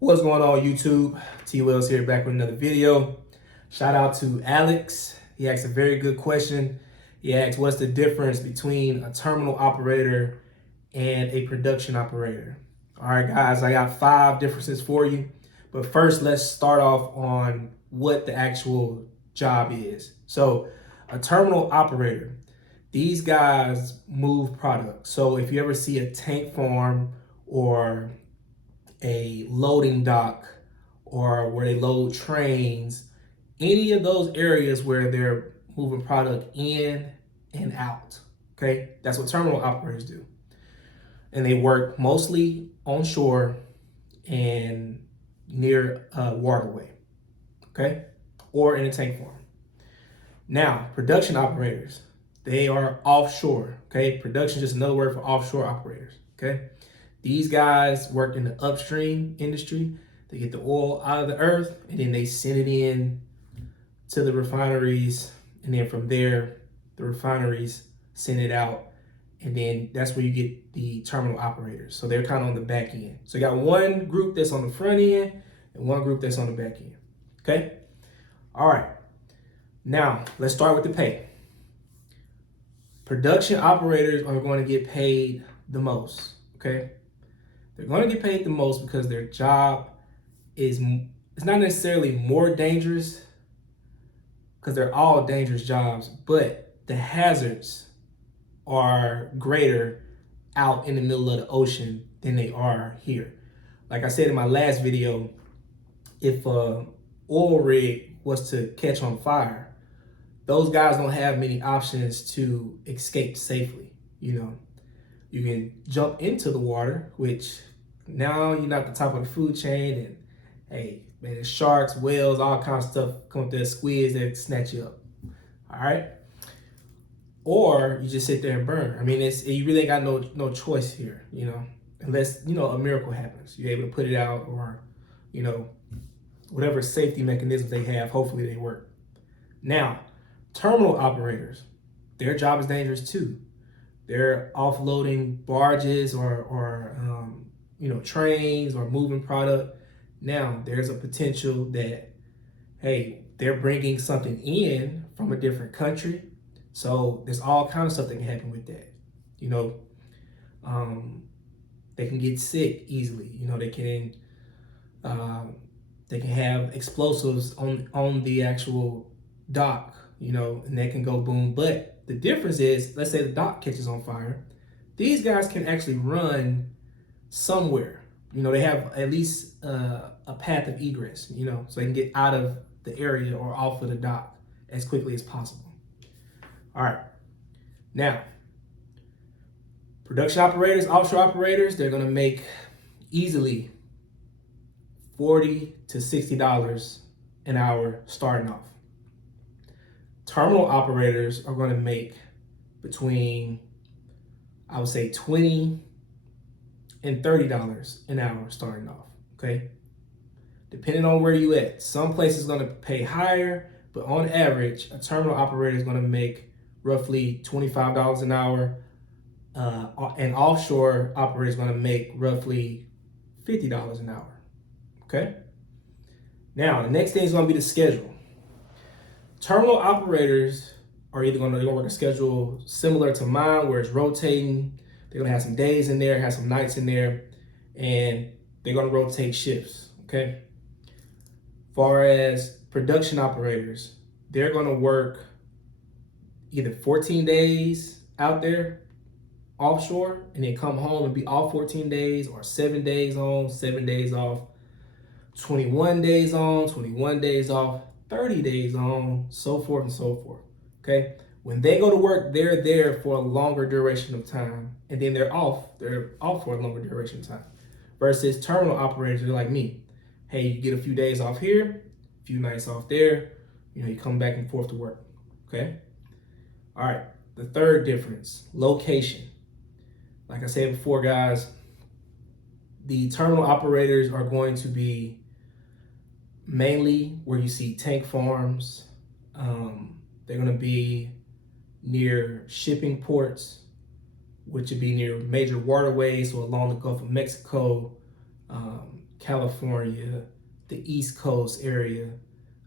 What's going on, YouTube? T Wells here, back with another video. Shout out to Alex. He asked a very good question. He asked, what's the difference between a terminal operator and a production operator? All right, guys, I got 5 differences for you. But first, let's start off on what the actual job is. So, a terminal operator, these guys move product. So if you ever see a tank farm or a loading dock or where they load trains, any of those areas where they're moving product in and out. Okay, that's what terminal operators do. And they work mostly on shore and near a waterway, okay, or in a tank farm. Now, production operators, they are offshore, okay? Production is just another word for offshore operators, okay? These guys work in the upstream industry. They get the oil out of the earth and then they send it in to the refineries. And then from there, the refineries send it out. And then that's where you get the terminal operators. So they're kind of on the back end. So you got one group that's on the front end and one group that's on the back end, okay? All right, now let's start with the pay. Production operators are going to get paid the most, okay? They're going to get paid the most because their job is, it's not necessarily more dangerous, because they're all dangerous jobs, but the hazards are greater out in the middle of the ocean than they are here. Like I said in my last video, if a oil rig was to catch on fire, those guys don't have many options to escape safely. You know, you can jump into the water, which now you're not the top of the food chain, and hey, man, there's sharks, whales, all kinds of stuff come up there, squids that snatch you up. All right. Or you just sit there and burn. I mean, you really ain't got no choice here, you know, unless, you know, a miracle happens. You're able to put it out, or, you know, whatever safety mechanisms they have, hopefully they work. Now, terminal operators, their job is dangerous too. They're offloading barges or you know, trains or moving product. Now, there's a potential that, hey, they're bringing something in from a different country. So there's all kinds of stuff that can happen with that. You know, they can get sick easily. You know, they can have explosives on the actual dock, you know, and that can go boom. But the difference is, let's say the dock catches on fire, these guys can actually run somewhere. You know, they have at least a path of egress, you know, so they can get out of the area or off of the dock as quickly as possible. All right. Now, production operators, offshore operators, they're going to make easily $40 to $60 an hour starting off. Terminal operators are going to make between, I would say, $20 and $30 an hour starting off, okay? Depending on where you at. Some places going to pay higher, but on average, a terminal operator is going to make roughly $25 an hour. An offshore operator is going to make roughly $50 an hour, okay? Now, the next thing is going to be the schedule. Terminal operators are either going to work a schedule similar to mine, where it's rotating. They're going to have some days in there, have some nights in there, and they're going to rotate shifts, okay? Far as production operators, they're going to work either 14 days out there offshore and then come home and be off 14 days, or 7 days on, 7 days off, 21 days on, 21 days off, 30 days on, so forth and so forth, okay? When they go to work, they're there for a longer duration of time, and then they're off for a longer duration of time. Versus terminal operators, they're like me. Hey, you get a few days off here, a few nights off there, you know, you come back and forth to work, okay? All right, the third difference, location. Like I said before, guys, the terminal operators are going to be mainly where you see tank farms. They're going to be near shipping ports, which would be near major waterways, so along the Gulf of Mexico, California, the East Coast area,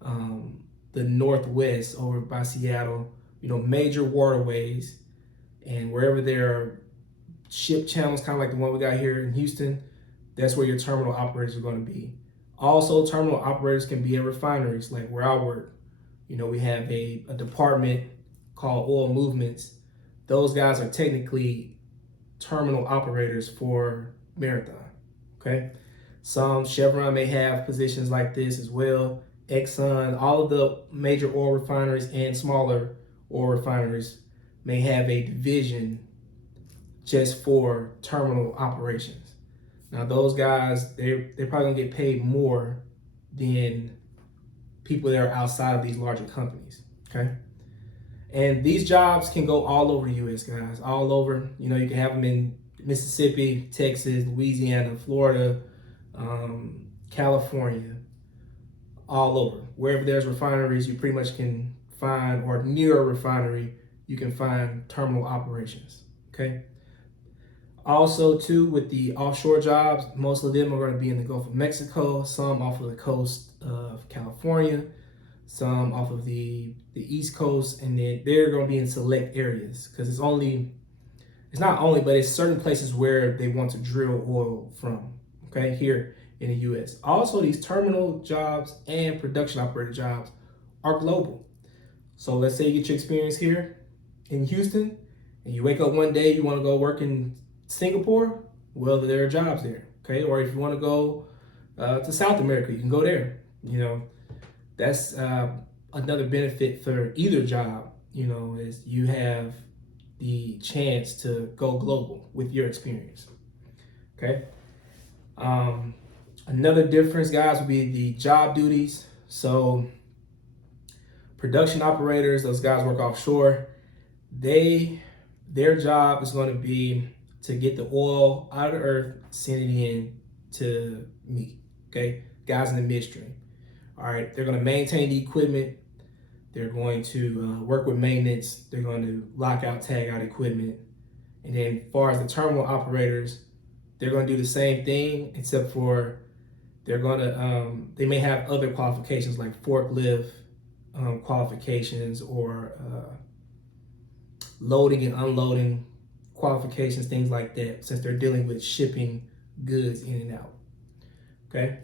the Northwest over by Seattle, major waterways, and wherever there are ship channels, kind of like the one we got here in Houston, that's where your terminal operators are going to be. Also, terminal operators can be at refineries, like where I work. We have a department called oil movements. Those guys are technically terminal operators for Marathon, okay? Some Chevron may have positions like this as well. Exxon, all of the major oil refineries and smaller oil refineries may have a division just for terminal operations. Now those guys, they're probably gonna get paid more than people that are outside of these larger companies, okay? And these jobs can go all over the U.S., guys, all over. You can have them in Mississippi, Texas, Louisiana, Florida, California, all over. Wherever there's refineries, you pretty much can find, or near a refinery, you can find terminal operations, okay? Also, too, with the offshore jobs, most of them are going to be in the Gulf of Mexico, some off of the coast of California, some off of the East Coast, and then they're going to be in select areas because it's certain places where they want to drill oil from, okay, here in the U.S. Also, these terminal jobs and production operator jobs are global. So let's say you get your experience here in Houston, and you wake up one day, you want to go work in Singapore, well, there are jobs there, okay? Or if you want to go to South America, you can go there. That's another benefit for either job, is you have the chance to go global with your experience, okay? Another difference, guys, would be the job duties. So production operators, those guys work offshore. Their job is going to be to get the oil out of the earth, send it in to me, okay? Guys in the midstream. All right, they're going to maintain the equipment. They're going to work with maintenance. They're going to lock out, tag out equipment. And then as far as the terminal operators, they're going to do the same thing, except for they're going to, they may have other qualifications like forklift qualifications or loading and unloading qualifications, things like that, since they're dealing with shipping goods in and out, okay?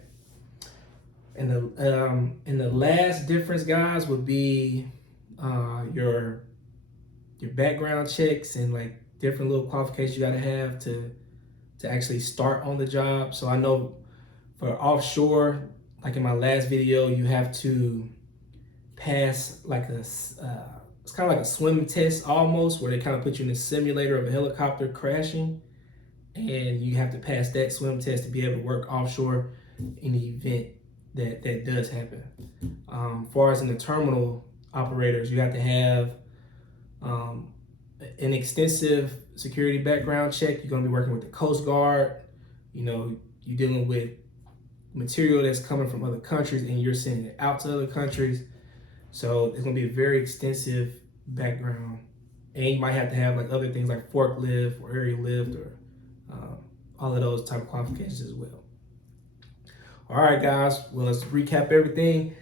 And the last difference, guys, would be your background checks and like different little qualifications you got to have to actually start on the job. So I know for offshore, like in my last video, you have to pass like it's kind of like a swim test almost, where they kind of put you in a simulator of a helicopter crashing, and you have to pass that swim test to be able to work offshore in the event that does happen. As far as in the terminal operators, you have to have an extensive security background check. You're going to be working with the Coast Guard. You're dealing with material that's coming from other countries and you're sending it out to other countries. So it's going to be a very extensive background. And you might have to have like other things like forklift or aerial lift or all of those type of qualifications as well. All right, guys. Well, let's recap everything.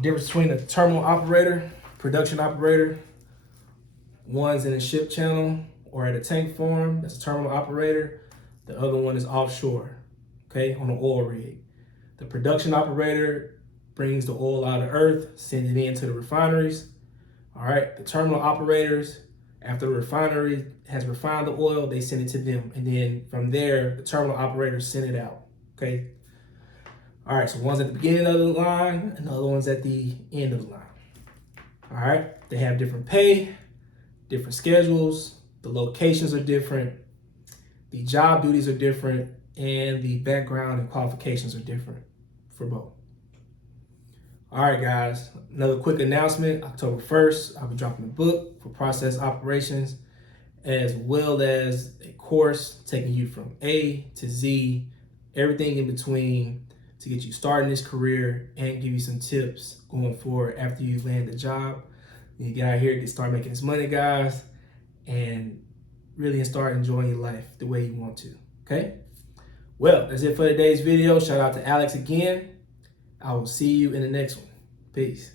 Difference between a terminal operator, production operator. One's in a ship channel or at a tank farm. That's a terminal operator. The other one is offshore, okay, on an oil rig. The production operator brings the oil out of the earth, sends it into the refineries. All right, the terminal operators, after the refinery has refined the oil, they send it to them. And then from there, the terminal operators send it out, okay? All right, so one's at the beginning of the line and the other one's at the end of the line. All right, they have different pay, different schedules, the locations are different, the job duties are different, and the background and qualifications are different for both. All right, guys, another quick announcement. October 1st, I'll be dropping a book for process operations, as well as a course taking you from A to Z, everything in between, to get you started in this career and give you some tips going forward after you land the job. You get out here, start making this money, guys, and really start enjoying your life the way you want to, okay? Well, that's it for today's video. Shout out to Alex again. I will see you in the next one. Peace.